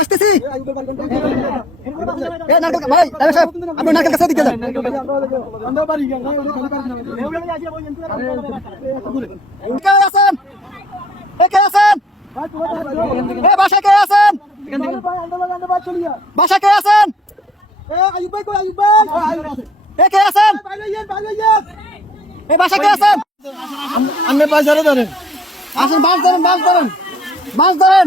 আসতেছি। এ নারকেল ভাই সাহেব আপনি নারকেল কাছে দিকে যান। কে আছেন? এ কে আছেন? এ বাসা কে আছেন? বাসা কে আছেন? এ কে আছেন? এই বাসা কে আছেন? আপনি পয়সারে ধরেন। আসেন মাছ ধরেন মাছ ধরেন। মাছ ধরেন।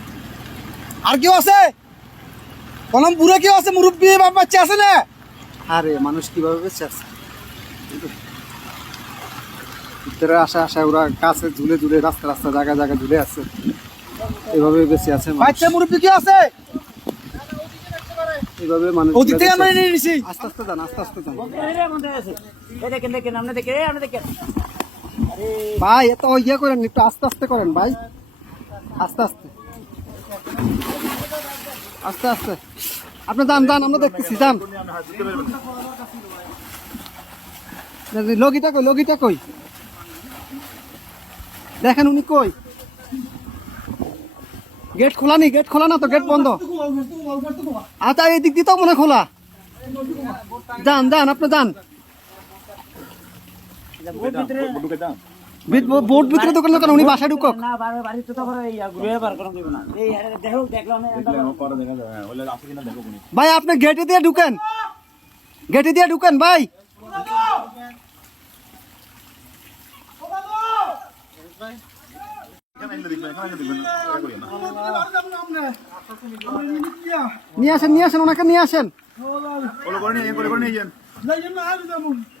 আর কেউ আছে? কলম পুরো কেউ আছে? মুরব্বী বাপ বাচ্চা আছে না? আরে মানুষ কীভাবে বেঁচে আছে? ভিতরে আসা আসা ওরা কাছে ঝুলে ঝুলে রাস্তা রাস্তা জায়গা জায়গা ঝুলে আছে। এভাবে বেঁচে আছে। বাচ্চা মুরব্বী কেউ আছে? এভাবে মানুষ ওদিক আমরা নিয়ে নিছি আস্তে আস্তে যান আস্তে আস্তে যান। দেখেন দেখেন আপনি দেখেন আপনি দেখেন। ভাই এত ইয়ে করেন একটু আস্তে আস্তে করেন ভাই। আস্তে আস্তে। আস্তে আস্তে। আপনি যান যান, আমরা দেখতেছি, যান। লগিটা কই লগিটা কই? দেখেন উনি কই? গেট খোলা নি? গেট খোলা না তো? গেট বন্ধ। আচ্ছা এই দিক দিয়ে তো মনে খোলা। যান যান, আপনি যান। বোর্ড ভিতরে দোকান কেন? উনি বাসায় ঢুকক। না বাড়ি বাড়িতে তো করে ইয়া ঘুরে বার করা দিব না। এই আরে দেখো দেখলাম ভাই আপনি গেটে দিয়ে ঢুকেন। গেটে দিয়ে ঢুকেন ভাই। নিয়ে আসেন নিয়ে আসেন ওনাকে নিয়ে আসেন। আরে ভাই ভাই জানতো না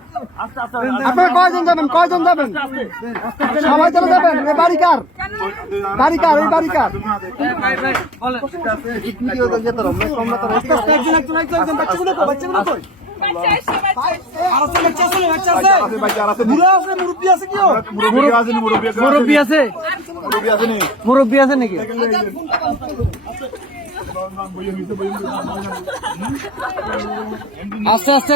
আপনারা কয়জন যাবেন? কয়জন যাবেন? সবাই চলে যাবেন? এই বাড়ি কার বাড়ি কার এই বাড়ি কার মুরব্বী আছে নাকি? আস্তে আস্তে।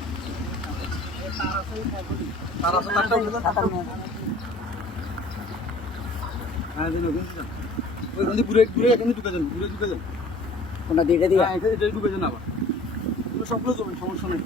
কোনটা দিয়ে দিয়ে। হ্যাঁ সবগুলো জমি সমস্যা নেই।